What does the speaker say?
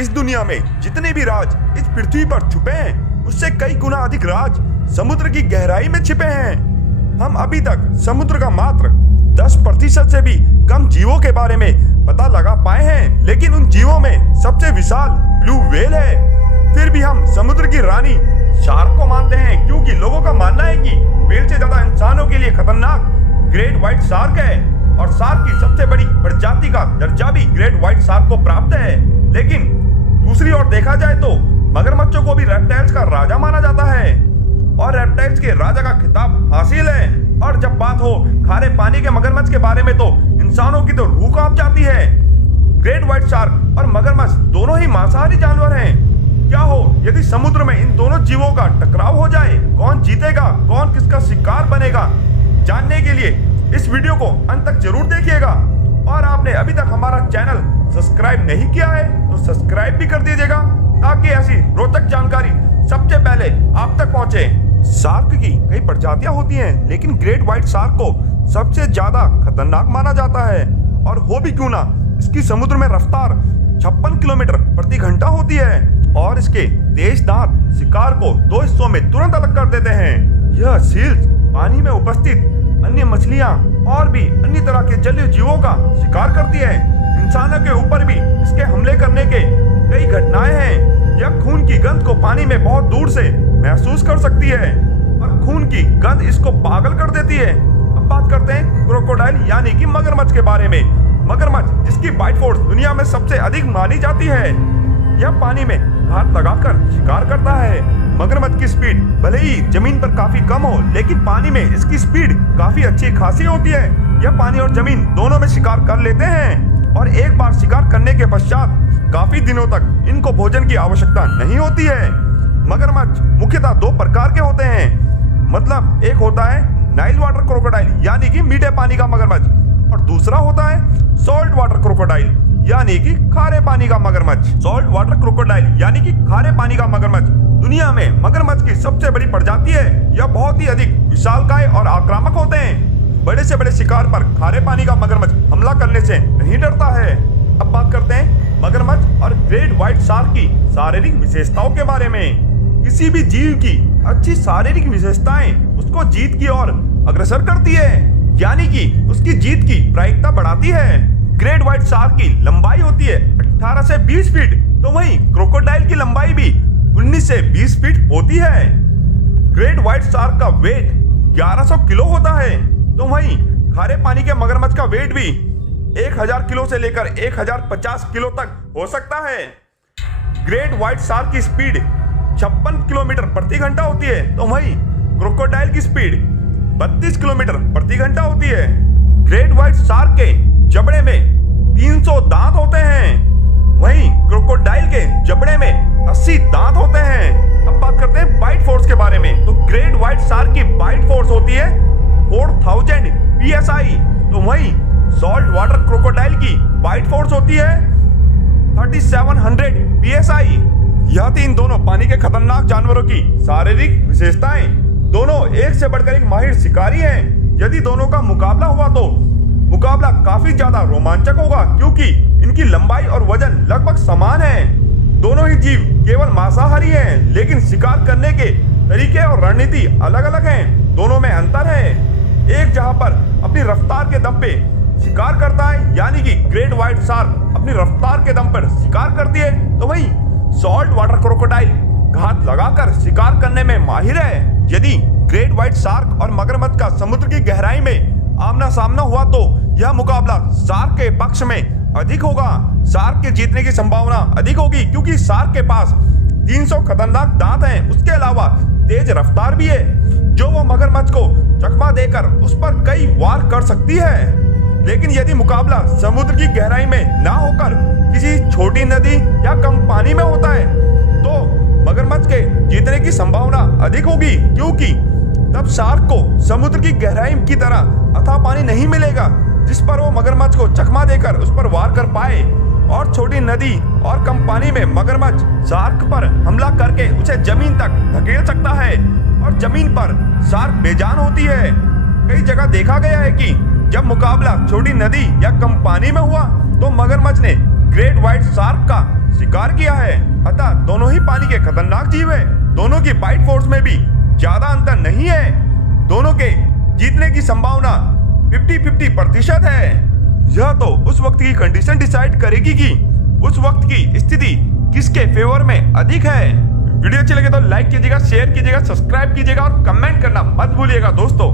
इस दुनिया में जितने भी राज इस पृथ्वी पर छुपे हैं उससे कई गुना अधिक राज समुद्र की गहराई में छिपे हैं। हम अभी तक समुद्र का मात्र 10% से भी कम जीवों के बारे में पता लगा पाए हैं, लेकिन उन जीवों में सबसे विशाल ब्लू व्हेल है। फिर भी हम समुद्र की रानी शार्क को मानते हैं, क्योंकि लोगों का मानना है कि व्हेल से ज्यादा इंसानों के लिए खतरनाक ग्रेट व्हाइट शार्क है और शार्क की सबसे बड़ी प्रजाति का दर्जा भी ग्रेट व्हाइट शार्क को प्राप्त है। लेकिन दूसरी ओर देखा जाए तो मगरमच्छों को भी रेप्टाइल्स का राजा माना जाता है और रेप्टाइल्स के राजा का खिताब हासिल है। और जब बात हो खारे पानी के मगरमच्छ के बारे में तो इंसानों की तो रूह कांप जाती है। ग्रेट व्हाइट शार्क और मगरमच्छ दोनों ही मांसाहारी जानवर हैं। क्या हो यदि समुद्र में इन दोनों जीवों का टकराव हो जाए? कौन जीतेगा, कौन किसका शिकार बनेगा? जानने के लिए इस वीडियो को अंत तक जरूर देखिएगा। और आपने अभी तक हमारा चैनल सब्सक्राइब नहीं किया है तो सब्सक्राइब भी कर दीजिएगा, ताकि ऐसी रोचक जानकारी सबसे पहले आप तक पहुंचे। शार्क की कई प्रजातियां होती हैं, लेकिन ग्रेट व्हाइट शार्क को सबसे ज्यादा खतरनाक माना जाता है। और हो भी क्यों ना, इसकी समुद्र में रफ्तार 56 किलोमीटर प्रति घंटा होती है और इसके तेज दांत शिकार को 2 हिस्सों में तुरंत अलग कर देते हैं। यह सील्स पानी में उपस्थित अन्य मछलियां और भी अन्य तरह के जलीय जीवों का शिकार करती है। इंसानों के ऊपर भी इसके हमले करने के कई घटनाएं हैं। यह खून की गंध को पानी में बहुत दूर से महसूस कर सकती है और खून की गंध इसको पागल कर देती है। अब बात करते हैं क्रोकोडाइल यानी कि मगरमच्छ के बारे में। मगरमच्छ जिसकी बाइट फोर्स दुनिया में सबसे अधिक मानी जाती है, यह पानी में हाथ लगाकर शिकार करता है। मगरमच्छ की स्पीड भले ही जमीन पर काफी कम हो, लेकिन पानी में इसकी स्पीड काफी अच्छी खासी होती है। यह पानी और जमीन दोनों में शिकार कर लेते हैं और एक बार शिकार करने के पश्चात काफी दिनों तक इनको भोजन की आवश्यकता नहीं होती है। मगरमच्छ मुख्यतः 2 प्रकार के होते हैं, मतलब एक होता है नाइल वाटर क्रोकोडाइल यानी कि मीठे पानी का मगरमच्छ और दूसरा होता है सॉल्ट वाटर क्रोकोडाइल यानी कि खारे पानी का मगरमच्छ। सॉल्ट वाटर क्रोकोडाइल यानी कि खारे पानी का मगरमच्छ दुनिया में मगरमच्छ की सबसे बड़ी प्रजाति है। यह बहुत ही अधिक विशालकाय और आक्रामक होते हैं। बड़े से बड़े शिकार पर खारे पानी का मगरमच्छ हमला करने से नहीं डरता है। अब बात करते हैं मगरमच्छ और ग्रेट व्हाइट शार्क की शारीरिक विशेषताओं के बारे में। किसी भी जीव की अच्छी शारीरिक विशेषताएं उसको जीत की ओर अग्रसर करती है, यानी कि उसकी जीत की प्रायिकता बढ़ाती है। ग्रेट व्हाइट शार्क की लंबाई होती है 18 से 20 फीट, तो वहीं क्रोकोडाइल की लंबाई भी 19 से 20 फीट होती है। ग्रेट व्हाइट शार्क का वेट 1100 किलो होता है, तो वहीं खारे पानी के मगरमच्छ का वेट भी 1000 किलो से लेकर 1050 किलो तक हो सकता है। ग्रेट व्हाइट शार्क की स्पीड 56 किलोमीटर प्रति घंटा होती है, तो वहीं क्रोकोडाइल की स्पीड 32 किलोमीटर प्रति घंटा होती है। ग्रेट व्हाइट शार्क के जबड़े में 300 दांत होते हैं, वहीं क्रोकोडाइल के जबड़े में 80 दांत होते हैं। अब बात करते हैं बाइट फोर्स के बारे में। तो ग्रेट व्हाइट शार्क की बाइट फोर्स होती है 4000 psi, तो वहीं सॉल्ट वाटर क्रोकोडाइल की बाइट फोर्स होती है 3700 psi। यह थी इन दोनों पानी के खतरनाक जानवरों की शारीरिक विशेषताएं। दोनों एक से बढ़कर एक माहिर शिकारी हैं। यदि दोनों का मुकाबला हुआ तो मुकाबला काफी ज्यादा रोमांचक होगा, क्योंकि इनकी लंबाई और वजन लगभग समान है। दोनों ही जीव केवल मांसाहारी हैं, लेकिन शिकार करने के तरीके और रणनीति अलग अलग हैं। दोनों में अंतर है। एक जहां पर अपनी रफ्तार के दम पे शिकार करता है, यानी कि ग्रेट व्हाइट शार्क अपनी रफ्तार के दम पर शिकार करती है, तो वहीं सॉल्ट वाटर क्रोकोडाइल घात लगाकर शिकार करने में माहिर है। यदि ग्रेट व्हाइट शार्क और मगरमच्छ का समुद्र की गहराई में आमना सामना हुआ तो यह मुकाबला शार्क के पक्ष में अधिक होगा। शार्क के जीतने की संभावना अधिक होगी, क्योंकि शार्क के पास 300 खतरनाक दांत हैं। उसके अलावा तेज रफ्तार भी है, जो वो मगरमच्छ को चकमा देकर उस पर कई वार कर सकती है। लेकिन यदि मुकाबला समुद्र की गहराई में ना होकर किसी छोटी नदी या कम पानी में होता है तो मगरमच्छ के जीतने की संभावना अधिक होगी, क्योंकि तब शार्क को समुद्र की गहराई की तरह अथाह पानी नहीं मिलेगा जिस पर वो मगरमच्छ को चकमा देकर उस पर वार कर पाए। और छोटी नदी और कम पानी में मगरमच्छ शार्क पर हमला करके उसे जमीन तक धकेल सकता है और जमीन पर शार्क बेजान होती है। कई जगह देखा गया है कि जब मुकाबला छोटी नदी या कम पानी में हुआ तो मगरमच्छ ने ग्रेट व्हाइट शार्क का शिकार किया है, अतः दोनों ही पानी के खतरनाक जीव है। दोनों की बाइट फोर्स में भी ज्यादा अंतर नहीं है। दोनों के जीतने की संभावना 50-50% है। यह तो उस वक्त की कंडीशन डिसाइड करेगी कि उस वक्त की स्थिति किसके फेवर में अधिक है। वीडियो अच्छी लगे तो लाइक कीजिएगा, शेयर कीजिएगा, सब्सक्राइब कीजिएगा और कमेंट करना मत भूलिएगा दोस्तों।